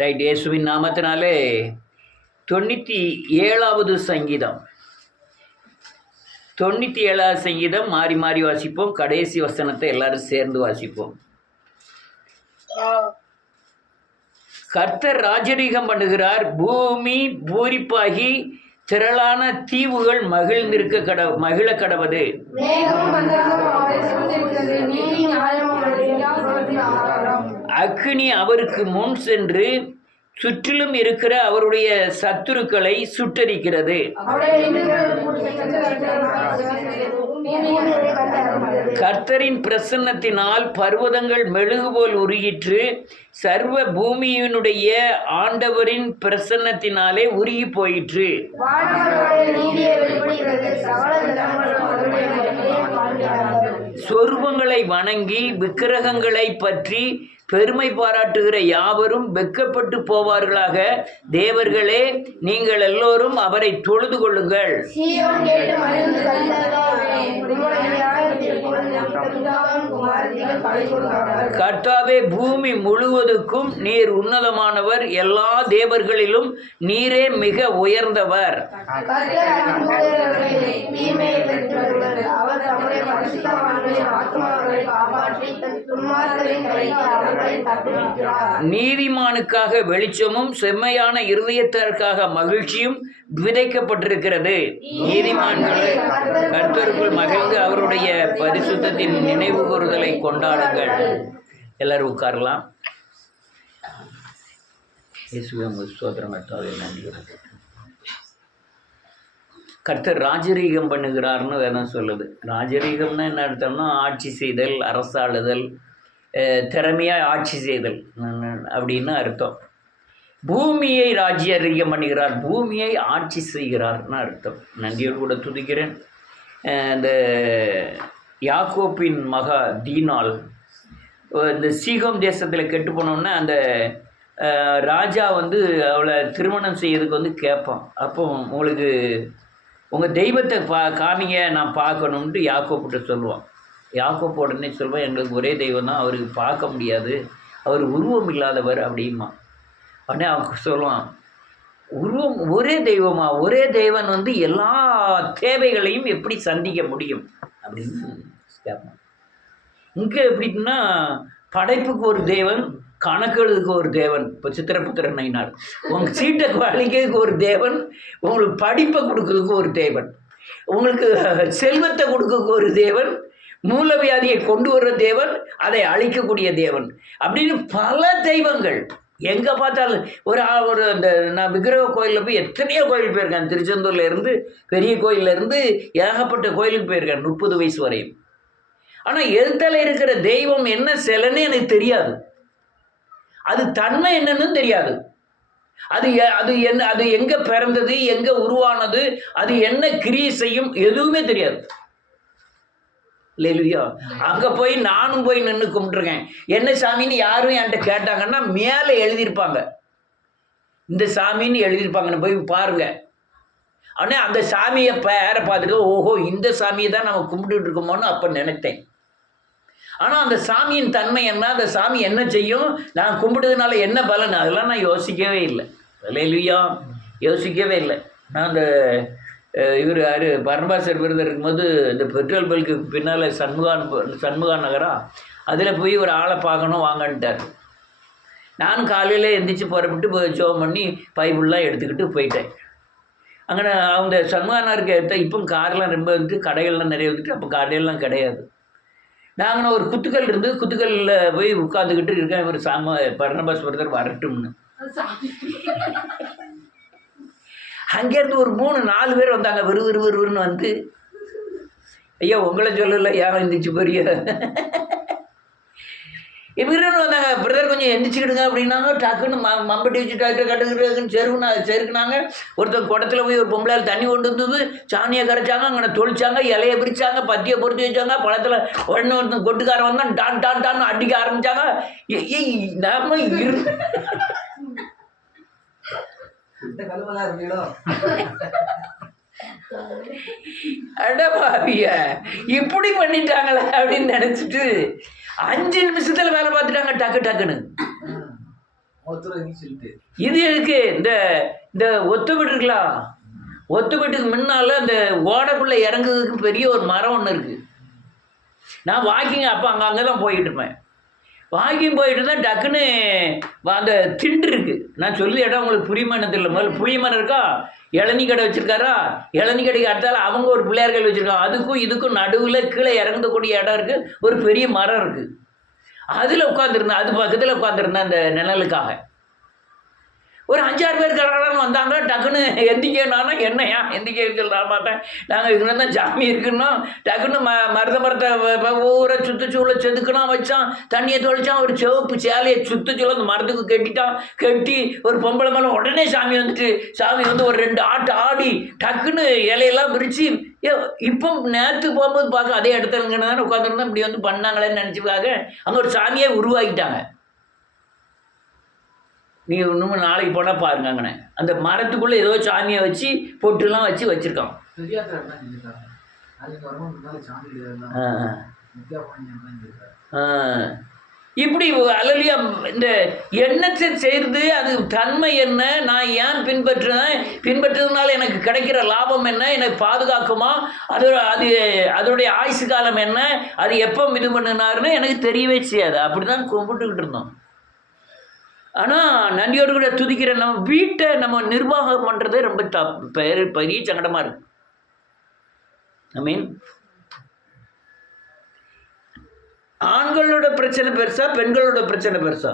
Right. இயேசுவின் நாமத்தினாலே 97வது சங்கீதம் 97வது சங்கீதம் மாறி மாறி வாசிப்போம். கடைசி வசனத்தை எல்லாரும் சேர்ந்து வாசிப்போம். கர்த்தர் ராஜரீகம் பண்ணுகிறார், பூமி பூரிப்பாகி திரளான தீவுகள் மகிழ கடவது. அக்னி அவருக்கு முன் சென்று சுற்றிலும் இருக்கிற அவருடைய சத்துருக்களை சுட்டரிக்கிறது. கர்த்தரின் பிரசன்னத்தினால் பர்வதங்கள் மெழுகு போல் உருகிற்று, சர்வ பூமியினுடைய ஆண்டவரின் பிரசன்னத்தினாலே உருகி போயிற்று. சொருபங்களை வணங்கி விக்கிரகங்களை பற்றி பெருமை பாராட்டுகிற யாவரும் வெட்கப்பட்டு போவார்களாக. தேவர்களே, நீங்கள் எல்லோரும் அவரை தொழுது கொள்ளுங்கள். கர்த்தாவே, பூமி முழுவதுக்கும் நீர் உன்னதமானவர், எல்லா தேவர்களிலும் நீரே மிக உயர்ந்தவர். நீதிமானுக்காக வெளிச்சமும் செம்மையான இருதயத்திற்காக மகிழ்ச்சியும் விதைக்கப்பட்டிருக்கிறது. நீதிமான்கள் கர்த்தருக்குள் மகிழ்ந்து அவருடைய பரிசுத்தத்தின் நினைவு கூறுதலை கொண்டாடுங்கள். எல்லாரும் உட்காரலாம். கர்த்தர் ராஜரீகம் பண்ணுகிறார்னு வேதம் சொல்லுது. ராஜரீகம்னா என்ன அர்த்தம்னா ஆட்சி செய்தல், அரசாளுதல், திறமையாக ஆட்சி செய்தல் அப்படின்னு அர்த்தம். பூமியை ராஜ்யரீகம் பண்ணுகிறார், பூமியை ஆட்சி செய்கிறார்னு அர்த்தம். நன்றியோடு கூட துதிக்கிறேன். இந்த யாக்கோப்பின் மகா தீனாள் இந்த சீகோம் தேசத்தில் கெட்டு போனோன்னா அந்த ராஜா அவளை திருமணம் செய்யறதுக்கு கேட்பான். அப்போ உங்களுக்கு உங்கள் தெய்வத்தை காமிங்க, நான் பார்க்கணுன்ட்டு யாக்கோப்பிட்ட சொல்லுவான். யாக்கோப்பு உடனே சொல்லுவான், எங்களுக்கு ஒரே தெய்வம் தான், அவருக்கு பார்க்க முடியாது, அவர் உருவம் இல்லாதவர் அப்படிமா. உடனே அவங்க சொல்லுவான், உருவம் ஒரே தெய்வமா? ஒரே தெய்வன் எல்லா தேவைகளையும் எப்படி சந்திக்க முடியும் அப்படின்னு கேட்பான். இங்கே எப்படின்னா படைப்புக்கு ஒரு தேவன், கணக்கெழுதுக்கு ஒரு தேவன். இப்போ சித்திரபுத்திரன் நைனார், உங்கள் சீட்டை அழிக்கிறதுக்கு ஒரு தேவன், உங்களுக்கு படிப்பை கொடுக்கறதுக்கு ஒரு தேவன், உங்களுக்கு செல்வத்தை கொடுக்க ஒரு தேவன், மூலவியாதியை கொண்டு வர்ற தேவன், அதை அழிக்கக்கூடிய தேவன் அப்படின்னு பல தெய்வங்கள். எங்கே பார்த்தாலும் ஒரு இந்த நான் விக்கிரக கோயிலில் போய் எத்தனையோ கோயில் போயிருக்கேன். திருச்செந்தூரில் இருந்து பெரிய கோயிலேருந்து ஏகப்பட்ட கோயிலுக்கு போயிருக்கேன் 30 வயசு வரையும். ஆனால் எதிர்த்தால இருக்கிற தெய்வம் என்ன சிலைன்னு எனக்கு தெரியாது, அது தன்மை என்னன்னு தெரியாது, அது எங்கே பிறந்தது, எங்கே உருவானது, அது என்ன கிரியை செய்யும், எதுவுமே தெரியாது. இல்லையா? அங்கே போய் நானும் போய் நின்று கும்பிட்டுருக்கேன். என்ன சாமின்னு யாரும் என்கிட்ட கேட்டாங்கன்னா மேலே எழுதியிருப்பாங்க, இந்த சாமின்னு எழுதியிருப்பாங்கன்னு போய் பாருங்க. ஆனால் அந்த சாமியை பேரை பார்த்துட்டு ஓஹோ இந்த சாமியை தான் நம்ம கும்பிட்டுட்டு இருக்கோமோன்னு அப்போ நினைத்தேன். ஆனால் அந்த சாமியின் தன்மை என்ன, அந்த சாமி என்ன செய்யும், நான் கும்பிடுறதுனால என்ன பலன், அதெல்லாம் நான் யோசிக்கவே இல்லை. இல்லையா? யோசிக்கவே இல்லை. நான் அந்த இவர் யார் பரம்பாசர் விருதர் இருக்கும்போது இந்த பெட்ரோல் பல்க்கு பின்னால் சண்முகா நகரா அதில் போய் ஒரு ஆளை பார்க்கணும் வாங்கன்ட்டார். நானும் காலையில் எந்திரிச்சு புறப்பட்டு ஜோம் பண்ணி பைபிள்லாம் எடுத்துக்கிட்டு போயிட்டேன். அங்கே அவங்க சண்முகா நகருக்கு எடுத்த இப்போ கார்லாம் ரொம்ப கடைகள்லாம் நிறைய வந்துட்டு, அப்போ கடையெல்லாம் கிடையாது. நாங்கள் ஒரு குத்துக்கல் இருந்து குத்துக்கல்லில் போய் உட்காந்துக்கிட்டு இருக்கேன். இவர் பரணபாஸ் விருதர் வரட்டும்னு. அங்கேருந்து ஒரு 3-4 பேர் வந்தாங்க. விறுவிறுன்னு ஐயா உங்களை சொல்லலை, யாரும் எந்திரிச்சு போறிய விருன்னு வந்தாங்க. பிரதர் கொஞ்சம் எந்திரிச்சுக்கிடுங்க அப்படின்னாங்க. டக்குன்னு மம்பட்டி வச்சு டாக்டர் கட்டுக்கிறதுக்குன்னு செருக்குனாங்க. ஒருத்தர் குடத்துல போய் ஒரு பொம்பளையால் தண்ணி கொண்டு வந்தது, சாணியை கரைச்சாங்க, அங்கே தொளிச்சாங்க, இலையை பிரிச்சாங்க, பத்தியை பொறுத்து வச்சாங்க. பழத்தில் உடனே ஒருத்தன் கொட்டுக்காரன் வந்தான், டான் டான் டான்னு அடிக்க ஆரம்பிச்சாங்க. நாம அடபாவிய இப்படி பண்ணிட்டாங்களா அப்படின்னு நினைச்சிட்டு 5 நிமிஷத்துல வேலை பார்த்துட்டாங்க. டக்குன்னு இது எதுக்கு இந்த இந்த ஒத்துக்கிட்டு இருக்கலாம். ஒத்துக்கிட்டுக்கு முன்னால் அந்த ஓடக்குள்ளே இறங்குறதுக்கு பெரிய ஒரு மரம் ஒன்று இருக்குது. நான் வாக்கிங் அப்போ அங்கே தான் போய்கிட்டு இருப்பேன். வாக்கிங் போயிட்டு இருந்தால் டக்குன்னு அந்த திண்டு இருக்குது. நான் சொல்லி இடம் உங்களுக்கு புளிமரம் தெரியல. முதல்ல புளிய மரம் இருக்கா, இளநீ கடை வச்சுருக்காரா, இளநீ கடைக்கு அடுத்தால அவங்க ஒரு பிள்ளையார்கள் வச்சுருக்காங்க. அதுக்கும் இதுக்கும் நடுவில் கீழே இறங்கக்கூடிய இடம் இருக்குது. ஒரு பெரிய மரம் இருக்குது. அதில் உட்காந்துருந்தேன். அது பக்கத்தில் உட்காந்துருந்தேன் அந்த நிழலுக்காக. ஒரு 5-6 பேர் கடற்கடன்னு வந்தாங்க. டக்குன்னு எந்திக்கணும்னா என்னையா எந்திக்க நான் பார்த்தேன். நாங்கள் இதுல தான் சாமி இருக்குன்னா டக்குன்னு மருத மரத்தை ஊரை சுற்றுச்சூழலை செதுக்கணும் வச்சான். தண்ணியை தொளிச்சான். ஒரு சிவப்பு சேலையை சுற்றுச்சூழல் அந்த மரத்துக்கு கட்டிட்டான். கட்டி ஒரு பொம்பளை மேலே உடனே சாமி வந்துட்டு சாமி வந்து ஒரு 2 ஆட்டு ஆடி டக்குன்னு இலையெல்லாம் விரிச்சு இப்போ நேற்று போகும்போது பார்க்க அதே இடத்துலங்கன்னு தானே உட்காந்துருந்தோம். இப்படி வந்து பண்ணாங்களேன்னு நினச்சிக்காக அங்கே ஒரு சாமியை உருவாக்கிட்டாங்க. நீங்கள் இன்னும் நாளைக்கு போனால் பாருங்க. அங்கனே அந்த மரத்துக்குள்ளே ஏதோ சாமியை வச்சு பொட்டுலாம் வச்சுருக்கான். இப்படி அலலியா இந்த எண்ணத்தை செய்கிறது அது தன்மை என்ன, நான் ஏன் பின்பற்றுறதுனால எனக்கு கிடைக்கிற லாபம் என்ன, எனக்கு பாதுகாக்குமா, அது அதோடைய ஆயுசு காலம் என்ன, அது எப்போ இது பண்ணினாருன்னு எனக்கு தெரியவே செய்யாது. அப்படி தான் கும்பிட்டுக்கிட்டு இருந்தோம். ஆனால் நன்றியோடு கூட துதிக்கிற நம்ம வீட்டை நம்ம நிர்வாகம் பண்ணுறதே ரொம்ப பெரிய சங்கடமாக இருக்கு. ஐ மீன் ஆண்களோட பிரச்சனை பெருசா, பெண்களோட பிரச்சனை பெருசா?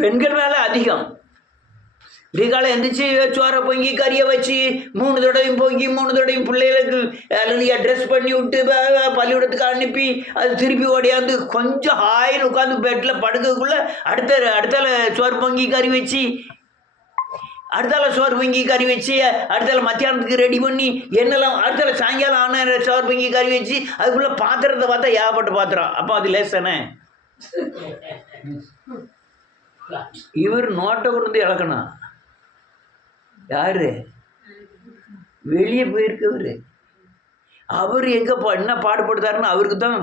பெண்கள் மேலே அதிகம். விடிகாலை எந்திரிச்சு சோறை பொங்கி கறியை வச்சு 3 தடவையும் பொங்கி 3 தடவையும் பிள்ளைகளுக்கு அலலியா ட்ரெஸ் பண்ணி விட்டு பள்ளிக்கூடத்துக்கு அனுப்பி அது திருப்பி ஓடியாந்து கொஞ்சம் ஹாயின்னு உட்காந்து பெட்டில் படுக்கிறதுக்குள்ளே அடுத்தால சோறு பொங்கி கறி வச்சு அடுத்தால மத்தியானத்துக்கு ரெடி பண்ணி என்னெல்லாம் அடுத்தால சாயங்காலம் ஆன சோறு பொங்கி கறி வச்சு அதுக்குள்ளே பாத்திரத்தை பார்த்தா ஏகப்பட்ட பாத்திரம். அப்போ அது லேசானே. இவர் நோட்டை கொண்டு வந்து இழக்கணும். யாரு வெளியே போயிருக்கவர் அவர் எங்க என்ன பாடுபடுத்தாருன்னு அவருக்கு தான்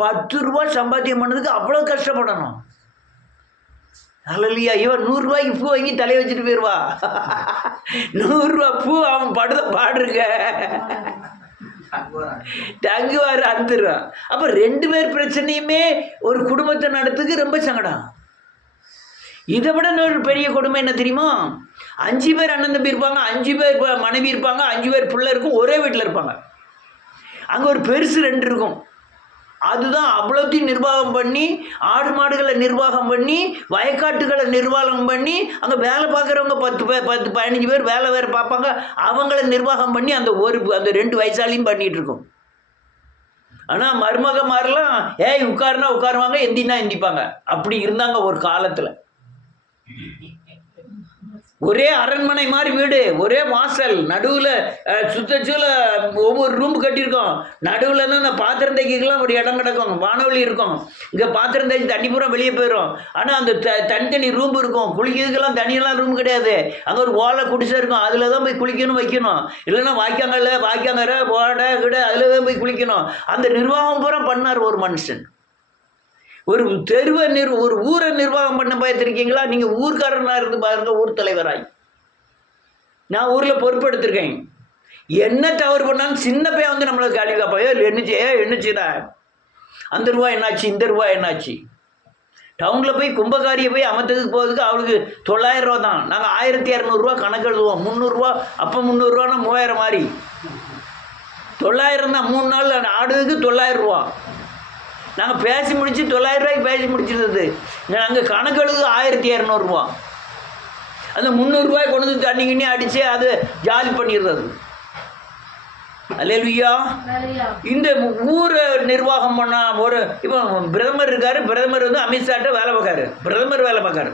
10 ரூபா சம்பாத்தியம் பண்ணதுக்கு அவ்வளோ கஷ்டப்படணும். அல்லையா இவன் 100 ரூபாய்க்கு பூ வாங்கி தலையை வச்சுட்டு போயிடுவா. 100 ரூபா பூ அவன் பாடுருக்க தங்குவார் அந்துடுறான். அப்போ 2 பேர் பிரச்சனையுமே ஒரு குடும்பத்தை நடத்துக்கு ரொம்ப சங்கடம். இதை விட ஒரு பெரிய கொடுமை என்ன தெரியுமா? 5 பேர் அண்ணன் தம்பி இருப்பாங்க, 5 பேர் மனைவி இருப்பாங்க, 5 பேர் பிள்ளை இருக்கும், ஒரே வீட்டில் இருப்பாங்க. அங்கே ஒரு பெருசு 2 இருக்கும். அதுதான் அவ்வளோத்தையும் நிர்வாகம் பண்ணி, ஆடு மாடுகளை நிர்வாகம் பண்ணி, வயக்காட்டுகளை நிர்வாகம் பண்ணி, அங்கே வேலை பார்க்குறவங்க 10-15 பேர் வேறு பார்ப்பாங்க. அவங்கள நிர்வாகம் பண்ணி அந்த 2 வயசாலையும் பண்ணிகிட்டு இருக்கும். ஆனால் மருமகமாரெலாம் உட்காருவாங்க, எந்தினா எந்திப்பாங்க. அப்படி இருந்தாங்க ஒரு காலத்தில். ஒரே அரண்மனை மாதிரி வீடு, ஒரே வாசல், நடுவில் சுத்தச்சூல ஒவ்வொரு ரூம் கட்டியிருக்கோம். நடுவில் தான் இந்த பாத்திரம் தைக்கலாம் ஒரு இடம் கிடக்கும், வானொலி இருக்கும். இங்கே பாத்திரம் தைச்சி தண்ணி பூரா வெளியே போயிடும். ஆனால் அந்த தனித்தனி ரூம் இருக்கும். குளிக்கிறதுக்கெல்லாம் தனியெல்லாம் ரூம் கிடையாது. அங்கே ஒரு ஓலை குடிசை இருக்கும், அதில் தான் போய் குளிக்கணும் வைக்கணும். இல்லைன்னா வாய்க்காங்கரை ஓடை கிட அதில் தான் போய் குளிக்கணும். அந்த நிர்வாகம் பூரா பண்ணார் ஒரு மனுஷன். ஒரு ஒரு ஊரை நிர்வாகம் பண்ண பார்த்துருக்கீங்களா? நீங்கள் ஊர்க்காரனாக இருந்து பாருங்க, ஊர் தலைவராய். நான் ஊரில் பொறுப்பெடுத்திருக்கேன். என்ன தவறு பண்ணாலும் சின்ன பையன் வந்து நம்மளை கேள்வி காப்பாயோ என்னச்சுடா அந்த ரூபா என்னாச்சு, இந்த ரூபா என்னாச்சு. டவுனில் போய் கும்பகாரியை போய் அமர்த்ததுக்கு போகிறதுக்கு அவளுக்கு 900 ரூபா தான். நாங்கள் 1200 ரூபா கணக்கு எழுதுவோம். 300 ரூபா, அப்போ 300 ரூபானா 3000 மாதிரி. 900 தான். 3 நாள் ஆடுறதுக்கு 900 ரூபா. நாங்கள் பேசி முடிச்சு 900 ரூபாய்க்கு பேசி முடிச்சிருந்தது. நாங்கள் கணக்கு எழுது 1200 ரூபா. அந்த 300 ரூபாய் கொண்டு வந்து தண்ணி கிண்ணி அடித்து அது ஜாலி பண்ணிடுறது. அல்லேலூயா. இந்த ஊரை நிர்வாகம் பண்ணால் ஒரு இப்போ பிரதமர் இருக்கார். பிரதமர் வந்து அமித்ஷாட்ட வேலை பார்க்காரு. பிரதமர் வேலை பார்க்காரு.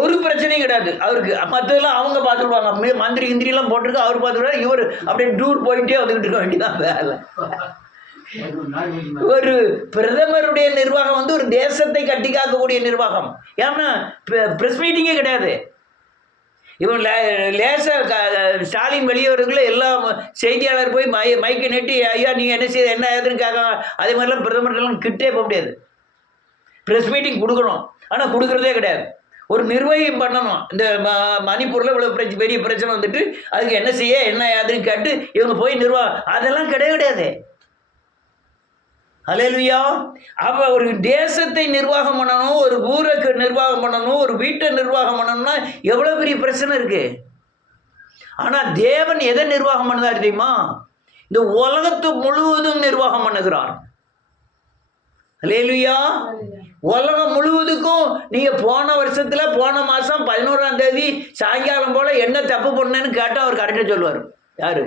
ஒரு பிரச்சனையும் கிடையாது அவருக்கு. மற்றதெல்லாம் அவங்க பார்த்துருவாங்க. மந்திரி கிந்திரிலாம் போட்டிருக்கு, அவர் பார்த்துருவாரு. இவர் அப்படியே டூர் போயிட்டே வந்துக்கிட்டு இருக்க வேண்டியதான் வேலை. ஒரு பிரதமருடைய நிர்வாகம் வந்து ஒரு தேசத்தை கட்டி காக்கக்கூடிய நிர்வாகம். ஏன்னா பிரஸ் மீட்டிங்கே கிடையாது. இவன் லேசாக ஸ்டாலின் வெளியே வரதுக்குள்ள எல்லா செய்தியாளர் போய் மைக்கை நீட்டி ஐயா நீங்கள் என்ன செய்ய என்ன ஏதுன்னு கேட்கலாம். அதே மாதிரிலாம் பிரதமர்கள்லாம் கிட்டே போக முடியாது. ப்ரெஸ் மீட்டிங் கொடுக்கணும், ஆனால் கொடுக்குறதே கிடையாது. ஒரு நிர்வாகம் பண்ணணும். இந்த மணிப்பூரில் இவ்வளோ பெரிய பிரச்சனை வந்துட்டு அதுக்கு என்ன செய்ய என்ன ஏதுன்னு கேட்டு இவங்க போய் அதெல்லாம் கிடையாது. அல்லேலூயா. அப்போ ஒரு தேசத்தை நிர்வாகம் பண்ணணும், ஒரு ஊருக்கு நிர்வாகம் பண்ணணும், ஒரு வீட்டை நிர்வாகம் பண்ணணும்னா எவ்வளோ பெரிய பிரச்சனை இருக்கு. ஆனால் தேவன் எதை நிர்வாகம் பண்ணுறார் தெரியுமா? இந்த உலகத்தை முழுவதும் நிர்வாகம் பண்ணுகிறார். அல்லேலூயா. உலகம் முழுவதுக்கும் நீங்க போன வருஷத்துல போன மாசம் 11ஆம் தேதி சாயங்காலம் போல என்ன தப்பு பண்ணேன்னு கேட்டா அவர் கரெக்டா சொல்லுவார். யாரு?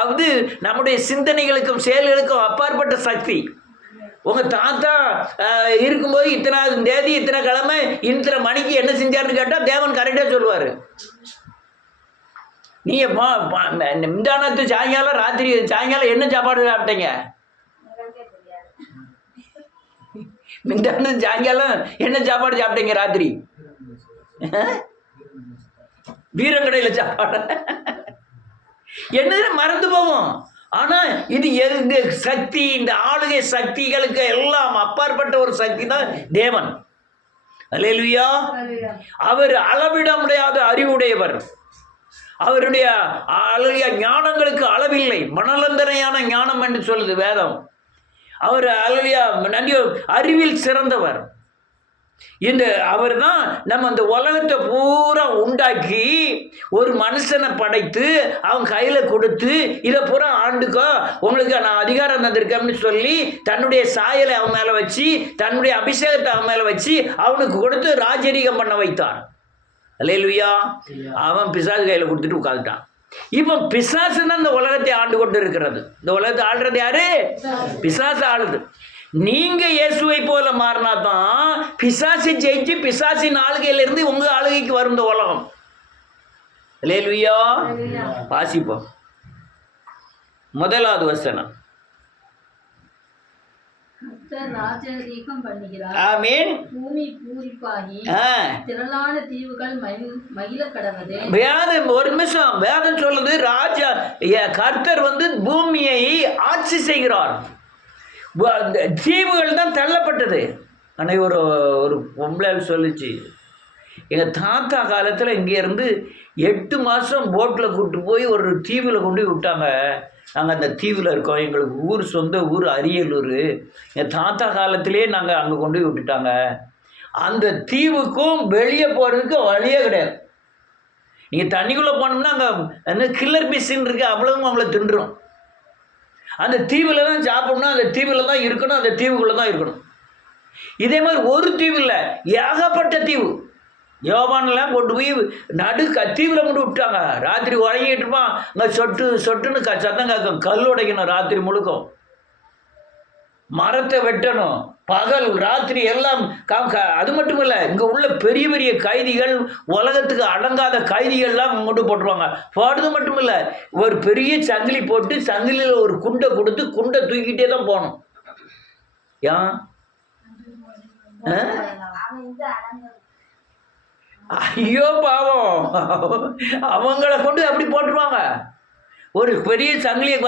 அது நம்முடைய சிந்தனைகளுக்கும் செயல்களுக்கும் அப்பாற்பட்ட சக்தி. உங்க தாத்தா இருக்கும்போது இத்தனாவது தேதி இத்தனை கிழமை இத்தனை மணிக்கு என்ன செஞ்சாருன்னு கேட்டா தேவன் கரெக்டா சொல்லுவாரு. நீங்க முந்தானத்து சாயங்காலம் ராத்திரி சாயங்காலம் என்ன சாப்பாடு சாப்பிட்டீங்க? முந்தானத்து சாயங்காலம் என்ன சாப்பாடு சாப்பிட்டீங்க? ராத்திரி வீரங்கடையில சாப்பாடு என்னது மறந்து போவோம். ஆனா இது எது சக்தி? இந்த ஆளுகை சக்திகளுக்கு எல்லாம் அப்பாற்பட்ட ஒரு சக்தி தான் தேவன். அல்லேலூயா. அவர் அளவிட முடியாத அறிவுடையவர். அவருடைய ஞானங்களுக்கு அளவில்லை. மனலந்தனையான ஞானம் என்று சொல்லுது வேதம். அவர் அறிவில் சிறந்தவர். அவர் தான் நம்ம அந்த உலகத்தை பூரா உண்டாக்கி ஒரு மனுஷனை படைத்து அவன் கையில கொடுத்து இதை பூரா ஆண்டுக்கோ உங்களுக்கு நான் அதிகாரம் தந்திருக்கேன்னு சொல்லி தன்னுடைய சாயலை அவன் மேல வச்சு தன்னுடைய அபிஷேகத்தை அவன் மேல வச்சு அவனுக்கு கொடுத்து ராஜரீகம் பண்ண வைத்தான். அல்லேலூயா. அவன் பிசாசு கையில் கொடுத்துட்டு உட்காந்துட்டான். இப்போ பிசாசு தான் இந்த உலகத்தை ஆண்டு கொண்டு இருக்கிறது. இந்த உலகத்தை ஆள்றது யாரு? பிசாசு ஆளுது. நீங்க இயேசுவை போல மாறினா தான் பிசாசு ஜெயிச்சு பிசாசின் ஆளுகையிலிருந்து உங்க ஆளுகைக்கு வரும் இந்த உலகம். அல்லேலூயா. வாசிப்போம். 1வது வசனம். ஆமென். பூமி பூரிப்பாகி திரளான தீவுகள் மகிழ கடவது. வேதம் ஒரு நிமிஷம் வேதம் சொல்லுது, ராஜா கர்த்தர் பூமியை ஆட்சி செய்கிறார். தீவுகள் தான் தள்ளப்பட்டது. அன்னைக்கு ஒரு பொம்பளை சொல்லிச்சு, எங்கள் தாத்தா காலத்தில் இங்கேருந்து 8 மாதம் போட்டில் கூப்பிட்டு போய் ஒரு தீவில் கொண்டு போய் விட்டாங்க. நாங்கள் அந்த தீவில் இருக்கோம், எங்களுக்கு ஊர் சொந்த ஊர் அரியலூர். என் தாத்தா காலத்திலே நாங்கள் அங்கே கொண்டு போய் விட்டுட்டாங்க. அந்த தீவுக்கும் வெளியே போகிறதுக்கு வழியே கிடையாது. நீங்கள் தண்ணிக்குள்ளே போனோம்னா அங்கே கில்லர் பிஸ்ன்னு இருக்குது, அவ்வளவும் அவங்கள தின்றுடும். அந்த தீவில் தான் சாப்பிடணும், அந்த தீவில் தான் இருக்கணும், அந்த தீவுக்குள்ளே தான் இருக்கணும். இதே மாதிரி ஒரு தீவு இல்லை, ஏகப்பட்ட தீவு. யோவானெல்லாம் கொண்டு போய் தீவில் கொண்டு விட்டாங்க. ராத்திரி உறங்கிட்டு இருப்பான், அங்கே சொட்டுன்னு சத்தம் கேட்கும். கல் உடைக்கணும் ராத்திரி முழுக்கும், மரத்தை வெட்டணும், பகல் ராத்திரி எல்லாம் அது மட்டும் இல்லை, இங்கே உள்ள பெரிய பெரிய கைதிகள், உலகத்துக்கு அடங்காத கைதிகள்லாம் கொண்டு போட்டுருவாங்க. போடுறது மட்டும் இல்லை, ஒரு பெரிய சங்கிலி போட்டு சங்கிலியில் ஒரு குண்டை கொடுத்து குண்டை தூக்கிட்டே தான் போகணும். ஏன்? ஐயோ பாவம், அவங்கள கொண்டு அப்படி போட்டுருவாங்க. ஒரு பெரிய சங்கிலியை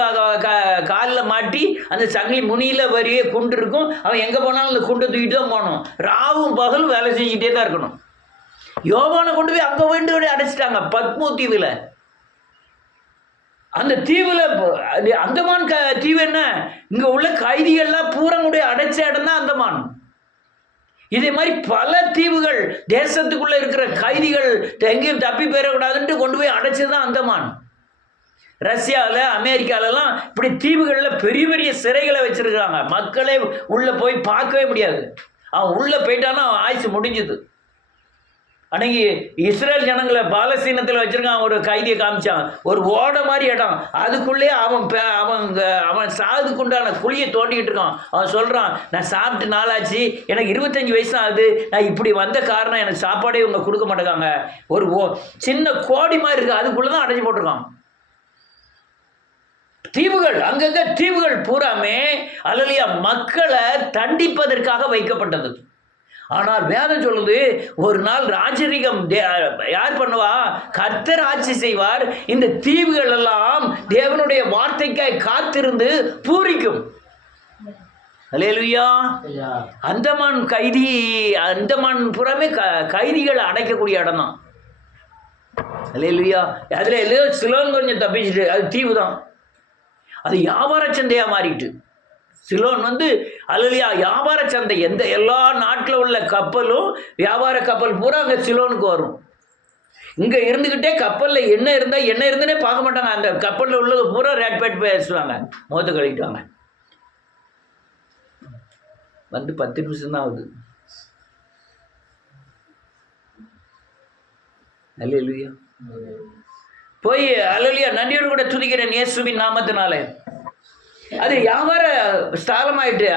காலில் மாட்டி அந்த சங்கிலி முனியில் வரியே குண்டு இருக்கும். அவன் எங்கே போனாலும் அந்த குண்டை தூக்கிட்டு தான் போகணும். ராவும் பகலும் வேலை செஞ்சுக்கிட்டே தான் இருக்கணும். யோவானை கொண்டு போய் அங்கே வேண்டு அடைச்சிட்டாங்க பத்மோ தீவில். அந்த தீவில் அந்தமான் தீவு என்ன, இங்கே உள்ள கைதிகள்லாம் பூரங்குடைய அடைச்ச இடம் தான் அந்தமான். இதே மாதிரி பல தீவுகள், தேசத்துக்குள்ள இருக்கிற கைதிகள் எங்கேயும் தப்பி பெறக்கூடாதுன்ட்டு கொண்டு போய் அடைச்சது தான் அந்தமான். ரஷ்யாவில் அமெரிக்காலெல்லாம் இப்படி தீவுகளில் பெரிய பெரிய சிறைகளை வச்சிருக்கிறாங்க. மக்களே உள்ளே போய் பார்க்கவே முடியாது. அவன் உள்ளே போயிட்டானா அவன் ஆயுசு முடிஞ்சுது. அன்னைக்கு இஸ்ரேல் ஜனங்களை பாலஸ்தீனத்தில் வச்சிருக்கான். ஒரு கைதியை காமிச்சான், ஒரு ஓடை மாதிரி இடம், அதுக்குள்ளே அவன் சாதுக்குண்டான குழியை தோண்டிக்கிட்டு இருக்கான். அவன் சொல்கிறான், நான் சாப்பிட்டு நாளாச்சு, எனக்கு 25 வயசு ஆகுது, நான் இப்படி வந்த காரணம் எனக்கு சாப்பாடே இவங்க கொடுக்க மாட்டேங்காங்க. ஒரு சின்ன கோடி மாதிரி இருக்குது, அதுக்குள்ளே தான் அடைச்சி போட்டிருக்கான். தீவுகள் அங்கங்க தீவுகள் பூராமே அல்லையா மக்களை தண்டிப்பதற்காக வைக்கப்பட்டது. ஆனால் வேதம் சொல்லுது ஒரு நாள் ராஜரிகம் யார் பண்ணுவா? கர்த்தர் ஆட்சி செய்வார். இந்த தீவுகள் எல்லாம் தேவனுடைய வார்த்தைக்காய் காத்திருந்து பூரிக்கும். அல்லேலூயா. அந்தமான் புறமே கைதிகளை அடைக்கக்கூடிய இடம் தான். அல்லேலூயா. அதுல எல்லாம் சிலோன் கொஞ்சம் தப்பிச்சுட்டு, அது தீவு தான். அது வியாபார சந்தையா மாறிட்டு. சிலோன் அல்லேலூயா வியாபார சந்தை. எல்லா நாட்டில் உள்ள கப்பலும் வியாபார கப்பல் பூரா அங்கே சிலோனுக்கு வரும். இங்கே இருந்துக்கிட்டே கப்பலில் என்ன இருந்துன்னே பார்க்க மாட்டாங்க. அந்த கப்பலில் உள்ளது பூரா ரேட் பேட் பேசுவாங்க, மோத்த கழிக்குவாங்க. 10 நிமிஷம் தான் ஆகுது. அல்லேலூயா. போய் அல்லேலூயா நன்றியோடு கூட துதிக்கிறேன் இயேசுவின் நாமத்தினாலே. அது வியாபார ஸ்தாலமாயிட்டு.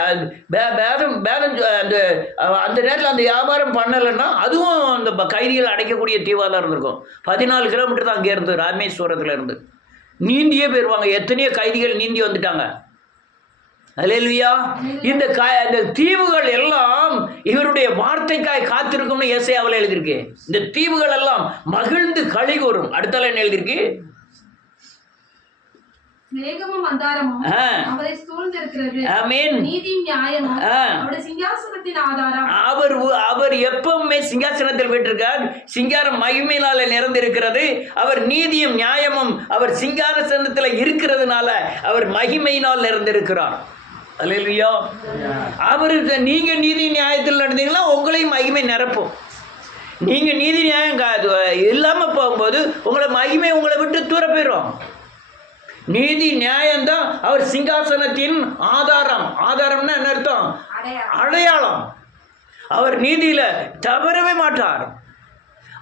அந்த நேரத்தில் அந்த வியாபாரம் பண்ணலைன்னா அதுவும் அந்த கைதிகள் அடைக்கக்கூடிய தீவாக தான் இருந்திருக்கும். 14 கிலோமீட்டர் தான் அங்கே இருந்து, ராமேஸ்வரத்தில் இருந்து நீந்தியே போயிடுவாங்க. எத்தனையோ கைதிகள் நீந்தி வந்துட்டாங்க. அல்லேலூயா. இந்த தீவுகள் எல்லாம் இவருடைய வார்த்தைக்காய் காத்திருக்கும்னு ஏசாயாவில் எழுதியிருக்கு. இந்த தீவுகள் எல்லாம் மகிழ்ந்து களி கூறும். அடுத்தால என்ன எழுதியிருக்கு? மேகமும் அந்தாரமும் அவரை சூழ்ந்திருக்கிறது. ஆமென். நீதியும் நியாயமும் அவருடைய சிங்காசனத்தின் ஆதாரம். அவர் எப்பவுமே சிங்காசனத்தில் வீற்றிருக்கார். சிங்காரம் மகிமையினால நிறைந்திருக்கிறது. அவர் நீதியும் நியாயமும் அவர் சிங்காசனத்தில் இருக்கிறதுனால அவர் மகிமையினால் நிறைந்திருக்கிறார். அல்லேலூயா. அவர் நீங்க நீதி நியாயத்தில் நடந்தீங்கன்னா உங்களையும் மகிமை நிரப்பும். நீங்க நீதி நியாயம் இல்லாம போகும்போது மகிமை உங்களை விட்டு தூர போயிடும். நீதி நியாயம்தான் அவர் சிங்காசனத்தின் ஆதாரம். ஆதாரம்னா என்ன அர்த்தம்? அடையாளம். அவர் நீதியில தவறவே மாட்டார்.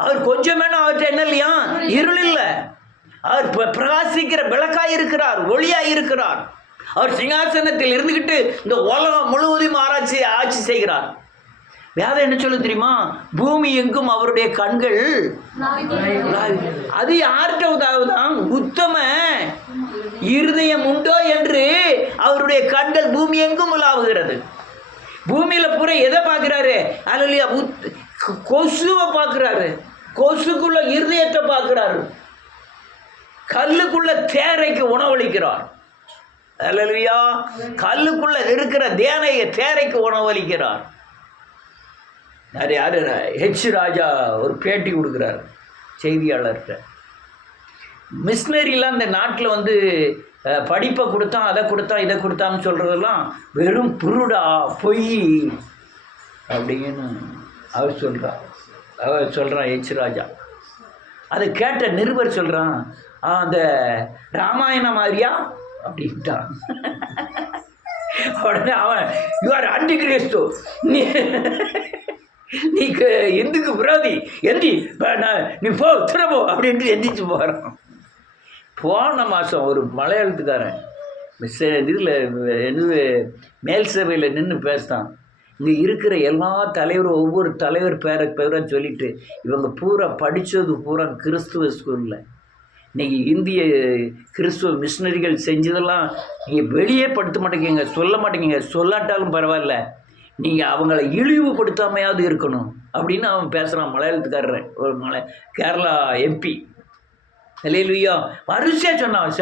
அவர் கொஞ்சம் வேணும் அவர்கிட்ட என்ன இல்லையா? இருள் இல்லை. அவர் பிரகாசிக்கிற விளக்காய் இருக்கிறார், ஒளியாய் இருக்கிறார். அவர் சிங்காசனத்தில் இருந்துகிட்டு இந்த உலகம் முழுவதும் ஆட்சி செய்கிறார். வேதம் என்ன சொல்ல தெரியுமா? பூமி எங்கும் அவருடைய கண்கள். அது யார்கிட்டதான்? உத்தம இருதயம் உண்டோ என்று அவருடைய கண்கள் பூமி எங்கும் உலாவுகிறது. பூமியில பூரா எதை பார்க்கிறாரு? அல்லேலூயா. கொசுவை பார்க்கிறாரு. கொசுக்குள்ள இருதயத்தை பார்க்கிறாரு. கல்லுக்குள்ள தேரைக்கு உணவளிக்கிறார். அல்லேலூயா. கல்லுக்குள்ள இருக்கிற தேரைக்கு உணவளிக்கிறார். யார்? ஹெச் ராஜா ஒரு பேட்டி கொடுக்குறார் செய்தியாளர்கிட்ட. மிஷினரிலாம் இந்த நாட்டில் படிப்பை கொடுத்தான், அதை கொடுத்தான், இதை கொடுத்தான்னு சொல்கிறதெல்லாம் வெறும் புருடா, பொய் அப்படின்னு அவர் சொல்கிறான் ஹெச் ராஜா. அதை கேட்ட நிருபர் சொல்கிறான், அந்த ராமாயணம் மாதிரியா அப்படின்ட்டான். உடனே அவன், யூஆர் ஆன்டி கிறிஸ்து, நீ இந்துக்கு விரோதி, எந்தி நீ போ திரும்போ அப்படின்ட்டு எந்திரிச்சு போகிறான். போன மாதம் ஒரு மலையாளத்துக்காரன் இதில் மேல் சபையில் நின்று பேசுதான். இங்கே இருக்கிற எல்லா தலைவரும் ஒவ்வொரு தலைவர் பேரை சொல்லிட்டு, இவங்க பூரா படித்தது பூரா கிறிஸ்துவ ஸ்கூலில். இன்றைக்கி இந்திய கிறிஸ்துவ மிஷினரிகள் செஞ்சதெல்லாம் நீங்கள் வெளியே படுத்த மாட்டேங்கிங்க, சொல்ல மாட்டேங்கிங்க. சொல்லாட்டாலும் பரவாயில்ல, நீங்கள் அவங்கள இழிவுபடுத்தாமையாவது இருக்கணும் அப்படின்னு அவன் பேசுகிறான். மலையாளத்துக்காரர், ஒரு கேரளா எம்பி. அல்லேலூயா. வரிசையாக சொன்னான்.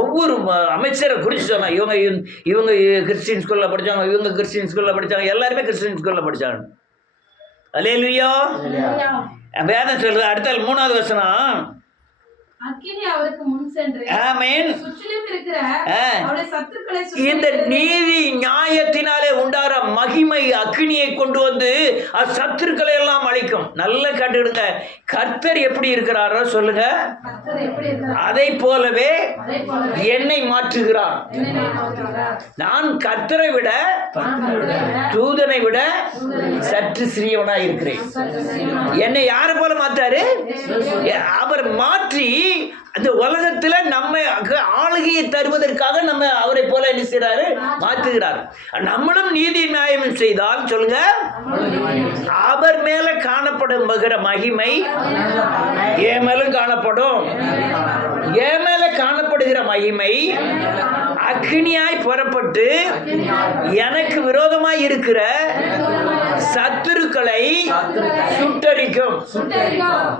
ஒவ்வொரு அமைச்சரை குறித்து சொன்னான். இவங்க கிறிஸ்டின் ஸ்கூலில் படித்தாங்க, இவங்க கிறிஸ்டின் ஸ்கூலில் படித்தாங்க, எல்லாருமே கிறிஸ்டின் ஸ்கூலில் படித்தாங்க. அல்லேலூயா. வேதம் சொல்றது. அடுத்த 3வது வசனம். இந்த நீதி நியாயத்தினாலே உண்டார மகிமை அக்கினியை கொண்டு வந்து சத்துருக்களை எல்லாம் அழிக்கும். நல்லா கேட்டுடுங்க. கர்த்தர் எப்படி இருக்கிறாரோ சொல்லுங்க, அதை போலவே என்னை மாற்றுகிறார். நான் கர்த்தரை விட தூதனை விட சற்று சிறியவனாய் இருக்கிறேன். என்னை யாரை போல மாத்தாரு? அவர் மாற்றி அந்த உலகத்துல நம்ம ஆளுகையை தருவதற்காக நம்ம அவரை போல என்ன செய்யறாரு, மாற்றுகிறார். நம்மளும் நீதி நியாயம் செய்தால் சொல்லுங்க, அவர் மேல காணப்படும் மகிமை என் மேலும் காணப்படும். என் மேல காணப்படுகிற மகிமை அக்னியாய் புறப்பட்டு எனக்கு விரோதமாய் இருக்கிற சத்துருக்களை சுட்டரிக்கும்.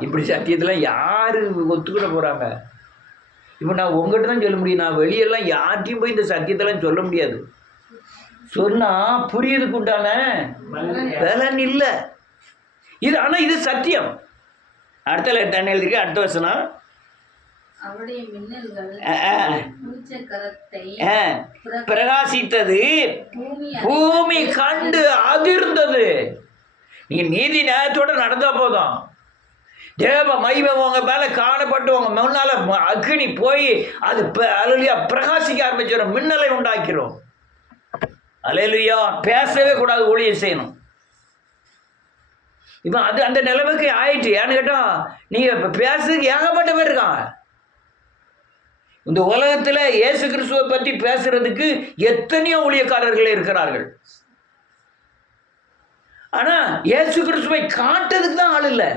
இப்படி சத்தியத்துல யாரு ஒத்துக்கிட போறாங்க? இப்ப நான் உங்ககிட்ட தான் சொல்ல முடியும், நான் வெளியெல்லாம் யார்ட்டையும் போய் இந்த சத்தியத்தெல்லாம் சொல்ல முடியாது. சொன்னா புரியதுக்கு உண்டான பலன் இல்லை இது. ஆனா இது சத்தியம். அடுத்த தண்ணி எழுதிருக்கு, அடுத்த வசனம். பிரகாசித்தது, பூமி கண்டு அதிர்ந்தது. நீங்க நீதி நியாயத்தோட நடந்தா போதும், தேவ மகிமை உங்க மேல காணப்பட்டு உங்க முன்னால அக்னி போய் அது அல்லேலூயா பிரகாசிக்க ஆரம்பிச்சிடும், மின்னலை உண்டாக்கிறோம். அல்லேலூயா. பேசவே கூடாது, ஊழியம் செய்யணும். இப்போ அது அந்த நிலைமைக்கு ஆயிடுச்சு. ஏன்னு கேட்டா நீங்க பேசுறதுக்கு ஏகப்பட்ட பேர் இருக்காங்க. இந்த உலகத்துல இயேசு கிறிஸ்துவை பற்றி பேசுறதுக்கு எத்தனையோ ஊழியக்காரர்கள் இருக்கிறார்கள். ஆனா இயேசு கிறிஸ்துவை காட்டுறதுக்கு தான் ஆள் இல்லை.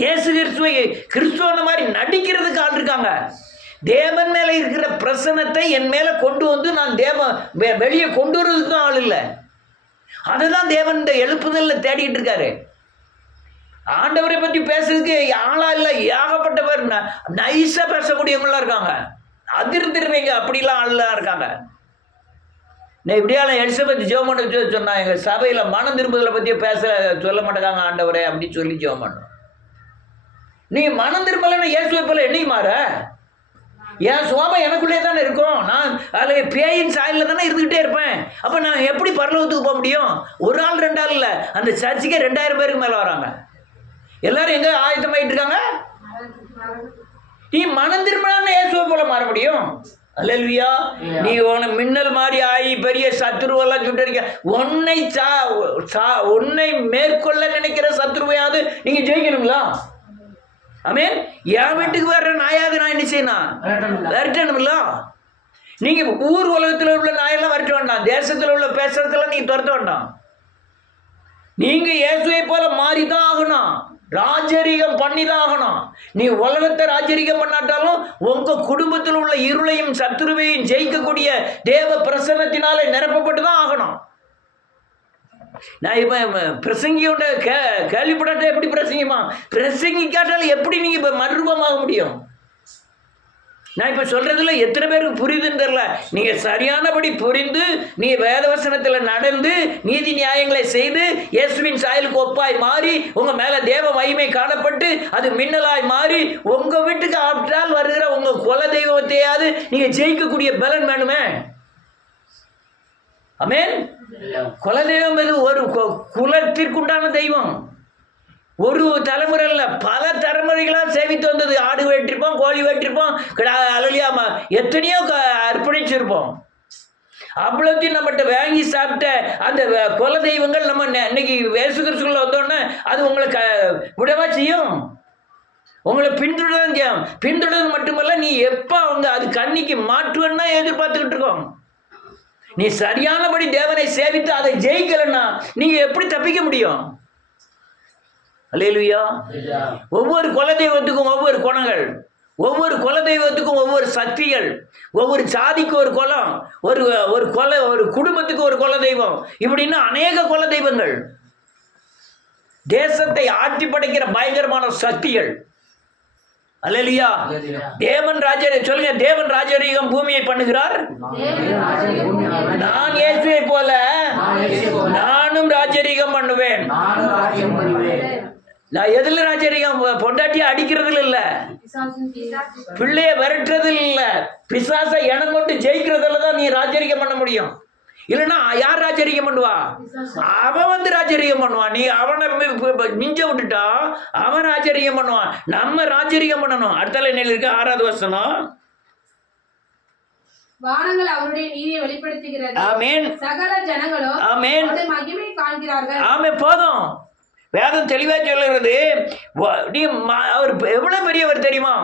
இயேசு கிறிஸ்துவை கிறிஸ்துவ மாதிரி நடிக்கிறதுக்கு ஆள் இருக்காங்க. தேவன் மேல இருக்கிற பிரசன்னத்தை என் மேல கொண்டு வந்து நான் வெளியே கொண்டு வர்றதுக்கு தான் ஆள் இல்லை. அதுதான் தேவன் இந்த எழுப்புதல்ல தேடிட்டு இருக்காரு. ஆண்டவரை பற்றி பேசுறதுக்கு ஆளா இல்லை, ஏகப்பட்ட பேர் நைஸா பேசக்கூடியவங்களாம் இருக்காங்க. அதிர்ந்துருவீங்க, அப்படிலாம் ஆள்லாம் இருக்காங்க. நான் இப்படியால எலிசபெத் ஜெபம் சொன்னா, எங்க சபையில மனம் திரும்புதலை பத்தி பேச சொல்ல மாட்டேங்காங்க ஆண்டவரே அப்படின்னு சொல்லி ஜெபம் பண்ணும். நீங்க மனம் திரும்பலன்னா இயேசுவை போல என்னைக்கு மாற? என் சுவாபம் எனக்குள்ளே தானே இருக்கும். நான் அதில் பேயின் சாயலில் தானே இருந்துக்கிட்டே இருப்பேன். அப்போ நான் எப்படி பரலோகத்துக்கு போக முடியும்? ஒரு ஆள் 2 ஆள் இல்லை, அந்த சர்ச்சுக்கே 2000 பேருக்கு மேலே வராங்க. எல்லாரும் எங்கே ஆயத்தமாயிட்டு இருக்காங்க? நீ மனம் திரும்பினா இயேசுவை போல மாற முடியும். அல்லேலூயா. நீ உன மின்னல் மாதிரி ஆகி பெரிய சத்துருவெல்லாம் சுட்டரிக்க, உன்னை மேற்கொள்ள நினைக்கிற சத்துருவையாவது நீங்க ஜெயிக்கணுங்களா? ஆமென். என் வீட்டுக்கு வர்ற நாயாவது நான் என்ன செய்யணும்? விரட்டணும்ல. நீங்க ஊர் உலகத்தில் உள்ள நாயெல்லாம் விரட்ட வேண்டாம், தேசத்தில் உள்ள பேசுறதெல்லாம் நீங்க துரத்த வேண்டாம். நீங்க இயேசுவை போல மாறிதான் ஆகணும், ராஜரீகம் பண்ணிதான் ஆகணும். நீ உலகத்தை ராஜரீகம் பண்ணாட்டாலும் உங்க குடும்பத்தில் உள்ள இருளையும் சத்துருவையும் ஜெயிக்கக்கூடிய தேவ பிரசன்னத்தினால நிரப்பப்பட்டு தான் ஆகணும். நான் இப்போ பிரசங்கியோட கேள்விப்படாத எப்படி பிரசங்கிமா? பிரசங்கிக்காட்டாலும் எப்படி நீங்க இப்போ மறுரூபமாக முடியும்? நான் இப்போ சொல்றதுல எத்தனை பேருக்கு புரியுதுன்னு தெரியல. நீங்க சரியானபடி புரிந்து நீ வேதவசனத்தில் நடந்து நீதி நியாயங்களை செய்து இயேசுவின் சாயலுக்கு ஒப்பாய் மாறி உங்க மேல தேவ மகிமை காணப்பட்டு அது மின்னலாய் மாறி உங்க வீட்டுக்கு ஆற்றால் வருகிற உங்க குல தெய்வத்தையாவது நீங்க ஜெயிக்கக்கூடிய பலன் வேணுமே. ஆமென். குலதெய்வம் இது ஒரு குலத்திற்குண்டான தெய்வம். ஒரு தலைமுறை இல்லை, பல தலைமுறைகளாக சேவித்து வந்தது. ஆடு வெட்டிருப்போம், கோழி வெட்டிருப்போம், அலலியாம எத்தனையோ அர்ப்பணிச்சிருப்போம். அவ்வளோத்தையும் நம்மகிட்ட வாங்கி சாப்பிட்ட அந்த குல தெய்வங்கள் நம்ம இன்னைக்கு இயேசு கிறிஸ்துக்குள்ள வந்தோடனே அது உங்களை விடவா செய்யும்? உங்களை பின்தொடர்தான் செய்யும். பின்தொடர்றது மட்டுமல்ல, நீ எப்போ அவங்க அது கண்ணிக்கு மாற்றுவேன்னா எதிர்பார்த்துக்கிட்டு இருக்கோம். நீ சரியானபடி தேவனை சேவித்து அதை ஜெயிக்கலன்னா நீங்க எப்படி தப்பிக்க முடியும்? அல்லேலூயா. ஒவ்வொரு குலதெய்வத்துக்கும் ஒவ்வொரு குணங்கள், ஒவ்வொரு குலதெய்வத்துக்கும் ஒவ்வொரு சக்திகள், ஒவ்வொரு சாதிக்கு ஒரு குலம், ஒரு குடும்பத்துக்கு ஒரு குலதெய்வம், இப்படின்னா அநேக குலதெய்வங்கள், தேசத்தை ஆட்டி படைக்கிற பயங்கரமான சக்திகள். அல்லேலூயா. தேவன் சொல்லுங்க, தேவன் ராஜரீகம் பூமியை பண்ணுகிறார். நான் இயேசுவை போல நானும் ராஜரீகம் பண்ணுவேன். நான் எதுல ராஜரீகம்? பொண்டாட்டியை அடிக்கிறதுல இல்ல, பிள்ளைய விரட்டுறதுல இல்ல, பிசாசை இனம் கொண்டு ஜெயிக்கிறதுல தான் நீ ராஜரீகம் பண்ண முடியும். இல்லைன்னா யார் ராஜரீகம் பண்ணுவா? அவன் ராஜரீகம் பண்ணுவான். நீ அவனை மிஞ்ச விட்டுட்டா அவன் ராஜரீகம் பண்ணுவான். நம்ம ராஜரீகம் பண்ணணும். அடுத்த நிலையில் இருக்க 6வது வசனம். வானங்கள் அவருடைய நீதியை வெளிப்படுத்துகிறது. ஆமென். சகல ஜனங்களும் ஆமென் அவருடைய மகிமையை காண்கிறார்கள். ஆமென். போதும். வேதம் தெளிவாக சொல்லுகிறது. நீ அவர் எவ்வளோ பெரியவர் தெரியுமா?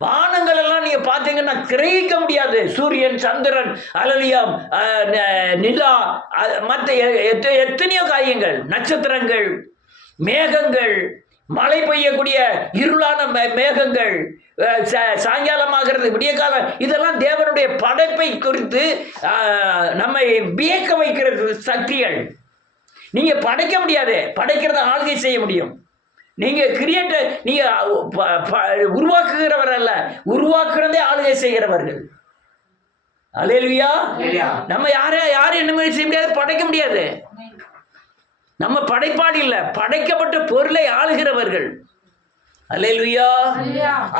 வானங்கள் எல்லாம் நீங்க பார்த்தீங்கன்னா கிரகிக்க முடியாது. சூரியன், சந்திரன், அலலியம், நிலா, மற்ற எத்தனையோ காரியங்கள், நட்சத்திரங்கள், மேகங்கள், மழை பெய்யக்கூடிய இருளான மேகங்கள், சாயங்காலமாகிறது, விடிய காலம், இதெல்லாம் தேவனுடைய படைப்பை குறித்து நம்மை வியக்க வைக்கிற சக்திகள். நீங்க படைக்க முடியாது, படைக்கிறத ஆளுகை செய்ய முடியும். நீங்க கிரியேட்டர், நீங்க உருவாக்குகிறவர் அல்ல, உருவாக்குறதே ஆளுகை செய்கிறவர்கள். அல்லேலூயா. நம்ம யாரும் என்ன மாதிரி செய்ய முடியாது, படைக்க முடியாது. நம்ம படைப்பாடு இல்லை, படைக்கப்பட்ட பொருளை ஆளுகிறவர்கள். அல்லேலூயா.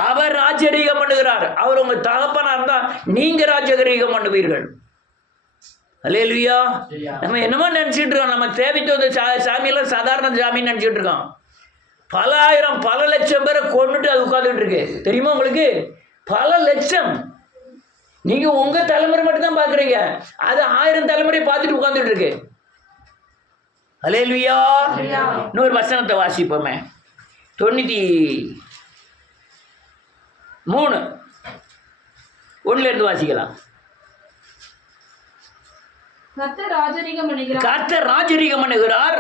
அவர் ராஜரீகம் பண்ணுகிறார். அவர் உங்க தகப்பனா இருந்தா நீங்க ராஜரீகம் பண்ணுவீர்கள். அல்லேலூயா. நம்ம என்னமோ நினைச்சிட்டு இருக்கோம், நம்ம தேவைக்கு வந்து சாமியெல்லாம் சாதாரண சாமின்னு நினைச்சிட்டு இருக்கோம். பல ஆயிரம் பல லட்சம் பேரை கொண்டுட்டு அது உட்காந்துட்டு இருக்கு. தெரியுமா உங்களுக்கு? பல லட்சம். நீங்க உங்க தலைமுறை மட்டும் தான் பாக்குறீங்க, அது 1000 தலைமுறை பார்த்துட்டு உட்காந்துட்டு இருக்கு. அல்லேலூயா. இன்னொரு வசனத்தை வாசிப்போமே. 93:1 வாசிக்கலாம். கர்த்தர் ராஜரீகம் பண்ணுகிறார்,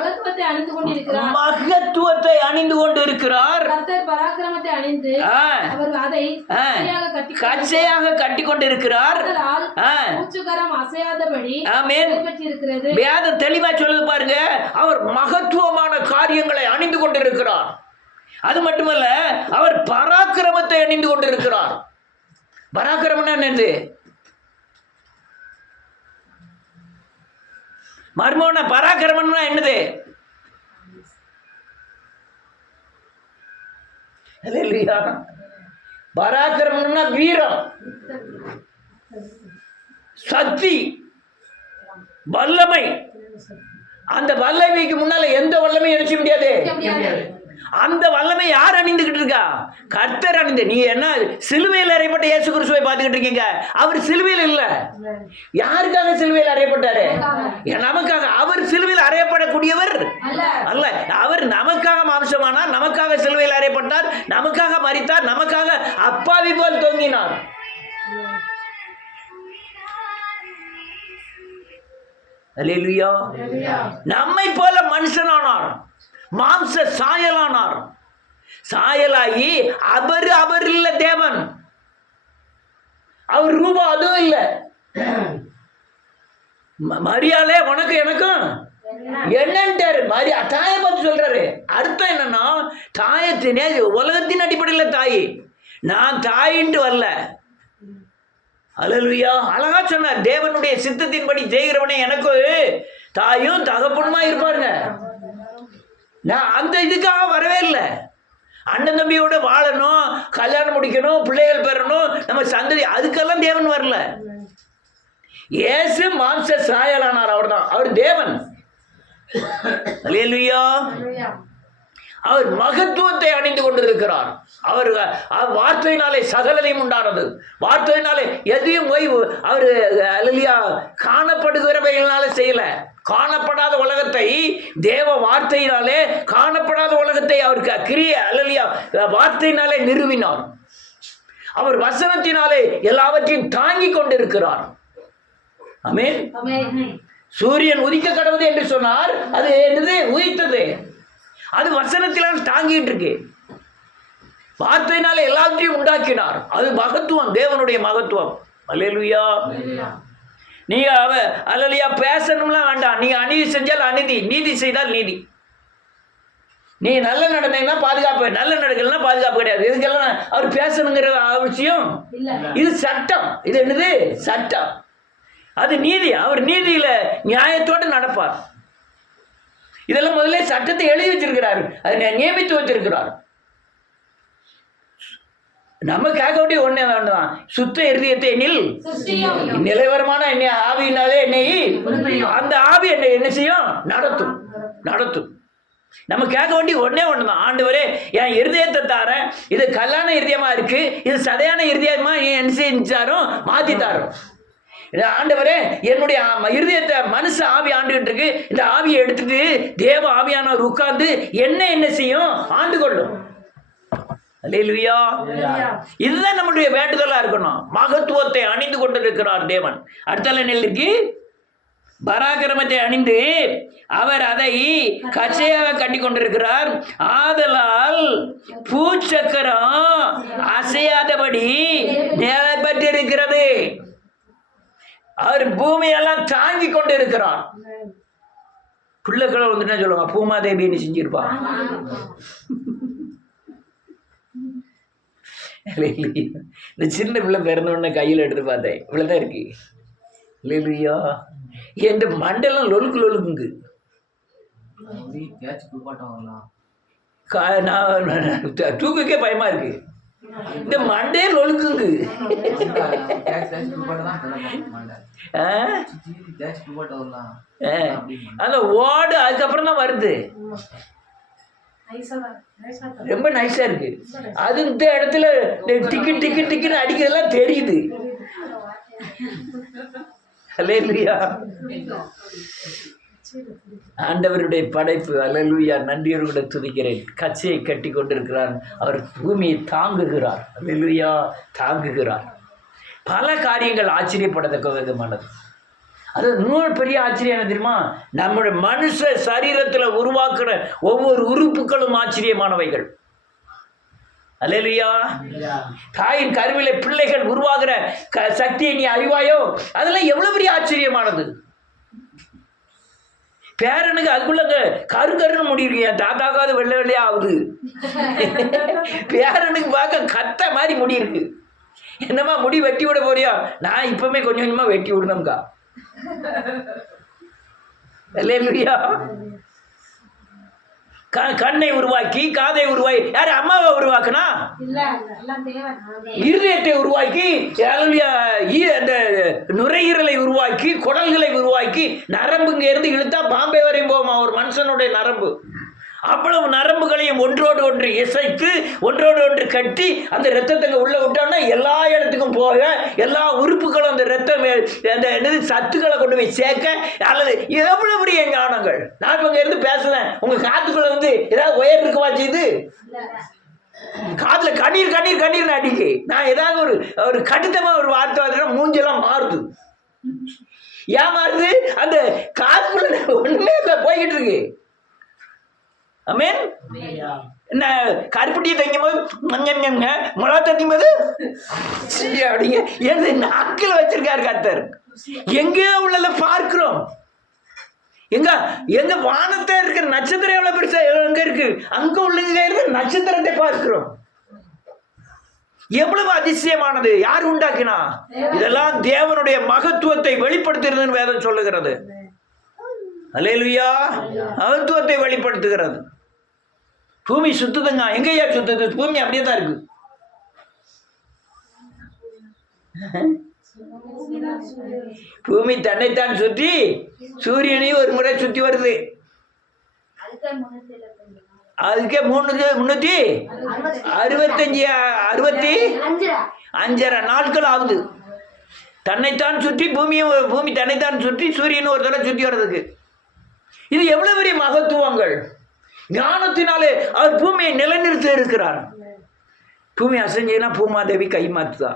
மகத்துவத்தை அணிந்து கொண்டு இருக்கிறார். கர்த்தர் பராக்கிரமத்தை அணிந்து அவர் அதை கச்சையாக கட்டி கொண்டு இருக்கிறார். அசையாதபடி பெற்றிருக்கிறது. வேதம் தெளிவா சொல்லுது பாருங்க. அவர் மகத்துவமான காரியங்களை அணிந்து கொண்டு இருக்கிறார். அது மட்டுமல்ல, அவர் பராக்கிரமத்தை அணிந்து கொண்டு இருக்கிறார். பராக்கிரமம் என்னது? மர்மோன பராக்கிரமம்னா என்னது? பராக்கிரமம்னா வீரம், சக்தி, வல்லமை. அந்த வல்லமைக்கு முன்னால எந்த வல்லமையும் நினைச்ச முடியாது. அந்த வல்லமை யார் அணிந்துகிட்டு இருக்கா? கர்த்தர் அணிந்து. நீ என்ன சிலுவையில் அறையப்பட்ட இயேசு கிறிஸ்துவை பார்த்துக்கிட்டு இருக்கீங்க. அவர் சிலுவையில் இல்ல. யாருக்காக சிலுவையில் அறையப்பட்டாரு? நமக்காக. அவர் சிலுவையில் அறையப்படக்கூடியவர் அல்ல. அவர் நமக்காக மாம்சமானார், நமக்காக சிலுவையில் அறையப்பட்டார், நமக்காக மரித்தார், நமக்காக அப்பாவி போல் தொங்கினார். அல்லேலூயா. நம்மை போல மனுஷனானார், மாம்ச சாயலானார். சாயலாகி அவர் இல்ல தேவன். அவர் ரூபம் அதுவும் இல்லை. மரியாலே உனக்கு எனக்கும் என்னன்ட்டாரு. மரியா தாயை பார்த்து சொல்றாரு. அர்த்தம் என்னன்னா, தாயத்தினே உலகத்தின் அடிப்படையில் தாய். நான் தாயின்ட்டு வரல. அல்லேலூயா. அழகா சொன்னார். தேவனுடைய சித்தத்தின்படி செய்கிறவனே எனக்கு தாயும் தகப்பனுமா இருப்பாருங்க. நான் அந்த இதுக்காக வரவே இல்லை. அண்ணன் தம்பியோட வாழணும், கல்யாணம் முடிக்கணும், பிள்ளைகள் பெறணும், நம்ம சந்ததி, அதுக்கெல்லாம் தேவன் வரல. இயேசு மாம்ச சாயலானார். அவர் தான், அவர் தேவன். அல்லேலூயா. அவர் மகத்துவத்தை அணிந்து கொண்டிருக்கிறார். அவர் வார்த்தையினாலே சகலதையும் உண்டானது. வார்த்தையினாலே எதையும் போய் அவர் அல்லேலூயா காணப்படுகிறவைகளால செய்யல. காணப்படாத உலகத்தை தேவ வார்த்தையினாலே, காணப்படாத உலகத்தை அவர் கிரிய அல்லேலூயா வார்த்தையினாலே நிறுவினார். அவர் வசனத்தினாலே எல்லாவற்றையும் தாங்கி கொண்டிருக்கிறார். ஆமென். சூரியன் உதிக்க கடவுது என்று சொன்னார். அது என்னது? உதித்தது. அது வசனத்தினால் தாங்கிட்டு இருக்கு. வார்த்தையினால எல்லாத்தையும் உண்டாக்கினார். அது மகத்துவம், தேவனுடைய மகத்துவம். அல்லேலூயா. நீங்க அல்லேலூயா பேசணும்லாம் வேண்டாம். நீங்க அநீதி செஞ்சால் அநீதி, நீதி செய்தால் நீதி. நீ நல்ல நடந்தீங்கன்னா பாதுகாப்பு, நல்ல நடக்கலன்னா பாதுகாப்பு கிடையாது. இதுக்கெல்லாம் அவர் பேசணுங்கிற அவசியம். இது சட்டம். இது என்னது? சட்டம். அது நீதி. அவர் நீதியில நியாயத்தோடு நடப்பார். இதெல்லாம் முதல்ல சட்டத்தை எழுதி வச்சிருக்கிறார், அதை நியமித்து வச்சிருக்கிறார். நமக்காக வேண்டிய ஒண்ணுதான், சுத்த இருதயத்தை எண்ணில் நிலைவரமான என்னை ஆவியினாலே என்னை, அந்த ஆவி என்னை என்ன செய்யும்? நடத்தும். நம்ம கேட்க வேண்டிய ஒண்ணுதான், ஆண்டவரே என் இருதயத்தை தாரேன், இது கல்லான இருதயமா இருக்கு, இது சதையான இருதயமா என்ன செஞ்சாரும் மாத்தி தாரோம். ஆண்டவரே என்னுடைய இருதயத்தை மனுஷ ஆவி ஆண்டுகிட்டு இருக்கு, இந்த ஆவியை எடுத்துட்டு தேவ ஆவியானவர் உட்கார்ந்து என்ன செய்யும்? ஆண்டு கொள்ளும். அல்லேலூயா. இதுதான் நம்முடைய வேண்டுதலா இருக்கணும். மகத்துவத்தை அணிந்து கொண்டிருக்கிறார் தேவன். அடுத்த நிலைக்கு பராக்கிரமத்தை அணிந்து அவர் அதை கச்சையாக கட்டி கொண்டிருக்கிறார். ஆதலால் பூச்சக்கரம் அசையாதபடி நிலை பெற்றிருக்கிறது. அவர் பூமியெல்லாம் தாங்கி கொண்டு இருக்கிறார். பிள்ளைகளை வந்து என்ன சொல்லுவாங்க? பூமாதேவின்னு செஞ்சிருப்பா. இந்த சின்ன பிள்ளை பிறந்தோடனே கையில் எடுத்து பார்த்தேன், இவ்வளோதான் இருக்கு. இல்லையா என் மண்டெல்லாம் லொலுக்குங்க. தூக்கக்கே பயமா இருக்கு. இந்த மண்டே லொலுக்குங்க. அந்த ஓடு அதுக்கப்புறம் தான் வருது. ரொம்ப நைஸா இருக்கு. அது இந்த இடத்துல டிக்கெட் அடிக்கிறதெல்லாம் தெரியுது. அல்லேலூயா. ஆண்டவருடைய படைப்பு. அல்லேலூயா. நன்றியோடு கூட துதிக்கிறேன். கச்சையை கட்டி கொண்டிருக்கிறார். அவர் பூமியை தாங்குகிறார். அல்லேலூயா. தாங்குகிறார். பல காரியங்கள் ஆச்சரியப்படத்தக்க விதமானது. அது இன்னொரு பெரிய ஆச்சரியம் என்ன தெரியுமா? நம்முடைய மனுஷ சரீரத்தில் உருவாக்குற ஒவ்வொரு உறுப்புகளும் ஆச்சரியமானவைகள். அல்லேலூயா. தாயின் கருவிலே பிள்ளைகள் உருவாகிற சக்தியை நீ அறிவாயோ? அதெல்லாம் எவ்வளவு பெரிய ஆச்சரியமானது. பேரனுக்கு அதுக்குள்ள கருன்னு முடியிருக்கு. என் தாத்தாக்காவது வெள்ளை வெள்ளையா ஆகுது. பேரனுக்கு பார்க்க கத்த மாதிரி முடி இருக்கு. என்னம்மா முடி வெட்டி விட போறியா? நான் இப்பவுமே கொஞ்சம் கொஞ்சமா வெட்டி விடணும்க்கா. அல்லேலூயா. கண்ணை உருவாக்கி, காதை உருவாக்கி, யாரு? அம்மாவை உருவாக்குனா. இருதயத்தை உருவாக்கி, அந்த நுரையீரலை உருவாக்கி, குடல்களை உருவாக்கி, நரம்புங்க இருந்து இழுத்தா பாம்பே வரையும் போகுமா ஒரு மனுஷனுடைய நரம்பு. அவ்வளவு நரம்புகளையும் ஒன்றோடு ஒன்று இசைத்து, ஒன்றோடு ஒன்று கட்டி, அந்த ரத்தத்தை உள்ள விட்டோம்னா எல்லா இடத்துக்கும் போக, எல்லா உறுப்புகளும் அந்த ரத்தம் அந்த சத்துக்களை கொண்டு போய் சேர்க்க. அல்லது எவ்வளவு பெரிய ஞானங்கள். நான் இப்போ இங்க இருந்து பேசுறேன், உங்க காத்துக்குள்ள வந்து ஏதாவது உயர் இருக்குமா செய்யுது? காதுல கண்ணீர் கண்ணீர் கண்ணீர் அடிக்கு. நான் ஏதாவது ஒரு கடிதமா ஒரு வார்த்தை வந்து மூஞ்செல்லாம் மாறுது. ஏன் மாறுது? அந்த காதுக்குள்ள ஒண்ணுமே இல்லை, போய்கிட்டு இருக்கு. ஆமென். என்ன கருப்பட்டியை தைக்கும் போது மிளகா தைக்கும் போது அப்படிங்க எனது நாக்கில் வச்சிருக்காரு கர்த்தர். எங்கேயோ உள்ளத பார்க்கிறோம். எங்க வானத்தை இருக்கிற நட்சத்திரம் எவ்வளவு பெருசா எங்க இருக்கு, அங்க உள்ள இருக்கிற நட்சத்திரத்தை பார்க்கிறோம். எவ்வளவு அதிசயமானது. யார் உண்டாக்கினா? இதெல்லாம் தேவனுடைய மகத்துவத்தை வெளிப்படுத்துகிறதுன்னு வேதம் சொல்லுகிறது. அல்லேலூயா. மகத்துவத்தை வெளிப்படுத்துகிறது. பூமி சுத்துதுங்க. எங்கேயா சுத்துது? பூமி அப்படியே தான் இருக்கு. பூமி தன்னைத்தான் சுற்றி சூரியனையும் ஒரு முறை சுத்தி வருது. அதுக்கே 365 நாட்கள் ஆகுது. தன்னைத்தான் சுற்றி பூமி தன்னைத்தான் சுற்றி சூரியனும் ஒரு தடவை சுற்றி வர்றதுக்கு. இது எவ்வளவு பெரிய மகத்துவங்கள். ஞானத்தினாலே அவர் பூமியை நிலைநிறுத்தி இருக்கிறார். பூமி அசைஞ்சதுன்னா பூமாதேவி கை மாத்துதா?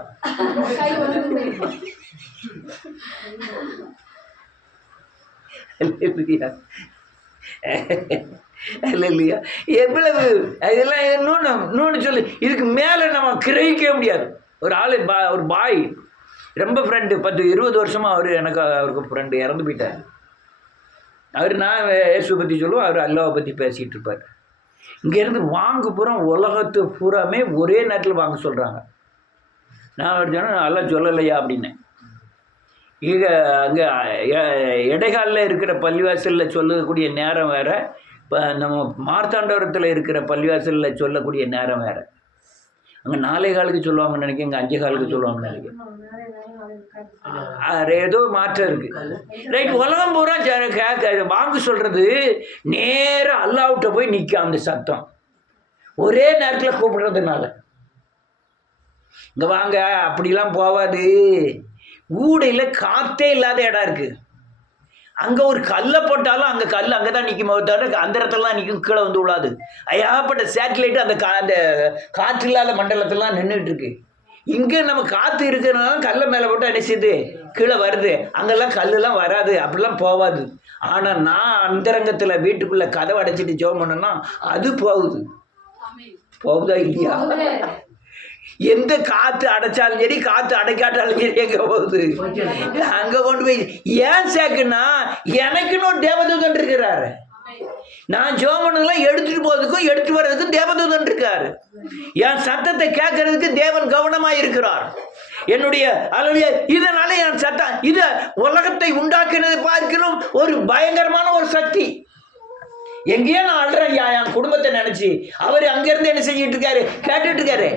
எவ்வளவு இதெல்லாம் இன்னொன்னு சொல்லு. இதுக்கு மேல நம்ம கிரகிக்க முடியாது. ஒரு ஆளு ஒரு பாய் ரொம்ப ஃப்ரெண்டு, 10-20 வருஷமா அவருக்கு ஃப்ரெண்டு இறந்து போயிட்டார். நான் இயேசு பற்றி சொல்லுவோம், அவர் அல்லாவை பற்றி பேசிகிட்டு இருப்பார். இங்கேருந்து வாங்க பூரா உலகத்து பூராமே ஒரே நேரத்தில் வாங்க சொல்கிறாங்க. நான் சொன்னேன் நல்லா சொல்லலையா அப்படின்னேன். இங்கே அங்கே இடைக்காலில் இருக்கிற பள்ளிவாசலில் சொல்லக்கூடிய நேரம் வேறு, இப்போ நம்ம மார்த்தாண்டவரத்தில் இருக்கிற பள்ளிவாசலில் சொல்லக்கூடிய நேரம் வேறு. அங்கே 4:15 சொல்லுவாங்கன்னு நினைக்கிறேன், இங்கே 5:15 சொல்லுவாங்கன்னு நினைக்கிறேன். ஏதோ மாற்றம் இருக்கு. ரைட். உலகம் பூரா வாங்க சொல்றது நேரம் அல்லாஹ்விட்ட போய் நிற்க. அந்த சத்தம் ஒரே நேரத்தில் கூப்பிடுறதுனால இங்க வாங்க அப்படிலாம் போவாது. ஊடையில் காற்றே இல்லாத இடம் இருக்குது. அங்கே ஒரு கல்லை போட்டாலும் அங்கே கல் அங்கே தான் நிற்கும், தவிர அந்த இடத்துல தான் நிற்கும், கீழே வந்து விழாது. ஏகப்பட்ட சேட்டலைட்டு அந்த அந்த காற்று இல்லாத மண்டலத்திலாம் நின்றுட்டு இருக்கு. இங்கே நம்ம காற்று இருக்கிறதுனால கல்லை மேலே போட்டு அடிச்சுது கீழே வருது, அங்கெல்லாம் கல்லுலாம் வராது, அப்படிலாம் போகாது. ஆனால் நான் அந்தரங்கத்தில் வீட்டுக்குள்ளே கதவை அடைச்சிட்டு ஜெபம் பண்ணேன்னா அது போகுது. போகுதா இல்லையா? எந்த காற்று அடைச்சாலும் சரி, காற்று அடைக்காட்டாலும் சரி, எங்கே போகுது? அங்கே கொண்டு போய் ஏன் சேர்க்குன்னா எனக்குன்னு ஒரு தேவதூதன் இருக்கிறாரு. நான் ஜெபம்லாம் எடுத்துட்டு போறதுக்கும் எடுத்து வர்றதுக்கும் தேவதூதன் இருக்காரு. என் சத்தத்தை கேட்கறதுக்கு தேவன் கவனமாக இருக்கிறார். என்னுடைய அல்லது இதனால என் சத்தம் இது உலகத்தை உண்டாக்குறது பார்க்கிறோம் ஒரு பயங்கரமான ஒரு சக்தி. எங்கேயோ நான் அழுறேன் என் குடும்பத்தை நினைச்சு, அவர் அங்கிருந்து என்ன செஞ்சிட்டு இருக்காரு, கேட்டுட்டு இருக்காரு.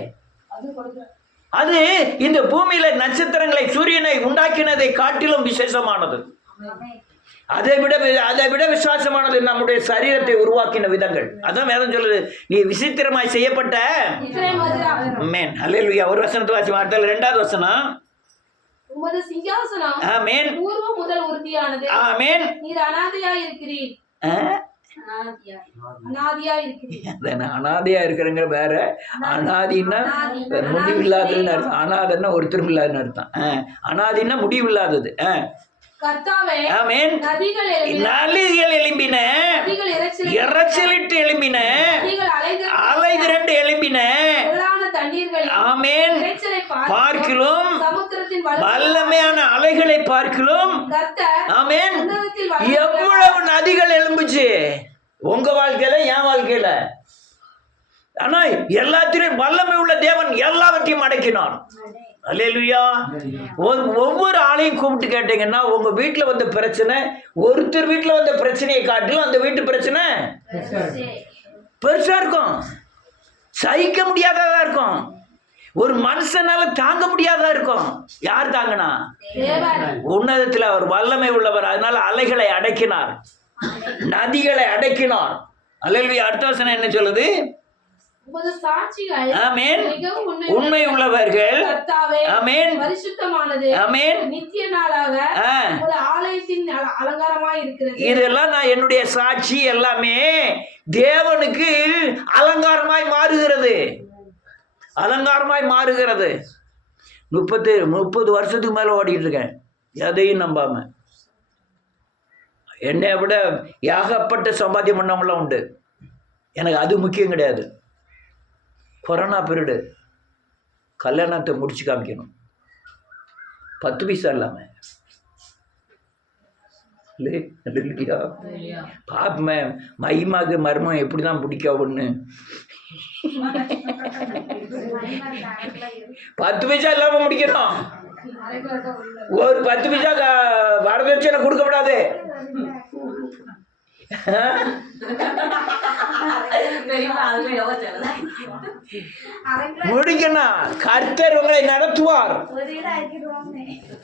அது இந்த பூமியில நட்சத்திரங்களை சூரியனை உண்டாக்கினதை காட்டிலும் விசேஷமானது. அதை விட விசுவாசமானது நம்முடைய சரீரத்தை உருவாக்கின விதங்கள். அதான் வேதம் சொல்லுது, நீ விசித்திரமாய் செய்யப்பட்ட. ஆமென். அல்லேலூயா. ஒரு வசனத்தை வாசி மாட்டல். 2வது வசனம். உமது சிங்காசனம் ஆமென் பூர்வம் முதல் உறுதியானது. ஆமென். நீர் அனாதையாய் இருக்கிறீர். அனாதையா இருக்கிறங்கிற வேற. அனாதின்னா முடிவில்லாததுன்னு அர்த்தம். அனாதன்னா ஒருத்தரும் இல்லாதுன்னு அர்த்தம். அனாதின்னா முடிவில்லாதது. நதிகள் எழும்பின, இறைச்சலிட்டு எழும்பின, அலை திரண்டு எழும்பின. ஆமென். பார்க்கிலும் வல்லமையான அலைகளை பார்க்கிலும். ஆமென். எவ்வளவு நதிகள் எழும்புச்சு உங்க வாழ்க்கையில, என் வாழ்க்கையில. ஆனா எல்லாத்திலும் வல்லமை உள்ள தேவன் எல்லாவற்றையும் அடக்கினான். அல்லேலூயா. ஒவ்வொரு ஆளையும் கூப்பிட்டு கேட்டீங்கன்னா உங்க வீட்டுல வந்த பிரச்சனை ஒருத்தர் வீட்டுல வந்த பிரச்சனையை காட்டிலும் அந்த வீட்டு பிரச்சனை பெருசா இருக்கும், சகிக்க முடியாததா இருக்கும், ஒரு மனுஷனால தாங்க முடியாததா இருக்கும். யார் தாங்கினா? உன்னதத்தில் அவர் வல்லமை உள்ளவர். அதனால அலைகளை அடக்கினார், நதிகளை அடக்கினார். அல்லேலூயா. அடுத்த வசனம் என்ன சொல்லுது? ஆமென். உண்மை உள்ளவர்கள். ஆமென். பரிசுத்தமானது. ஆமென். நித்திய நாளாக உமது ஆலயத்தின் அலங்காரமாய் இருக்கிறது. இதெல்லாம் நான் என்னுடைய சாட்சி எல்லாமே தேவனுக்கு அலங்காரமாய் மாறுகிறது, அலங்காரமாய் மாறுகிறது. 30 வருஷத்துக்கு மேல ஓடிட்டு இருக்கேன், எதையும் நம்பாம. என்னை விட ஏகப்பட்ட சம்பாத்தியம் பண்ணவங்களாம் உண்டு. எனக்கு அது முக்கியம் கிடையாது. கொரோனா பீரியடு கல்யாணத்தை முடிச்சு காமிக்கணும், 10 பைசா இல்லாமல். பாப்பமே மகிமாக்கு மர்மம் எப்படி தான் பிடிக்காவுன்னு. 10 பைசா இல்லாம முடிக்கணும். ஒரு 10 பைசா வரதட்சணை கொடுக்கப்படாது. முடிக்கணும். கர்த்தர் உங்களை நடத்துவார்.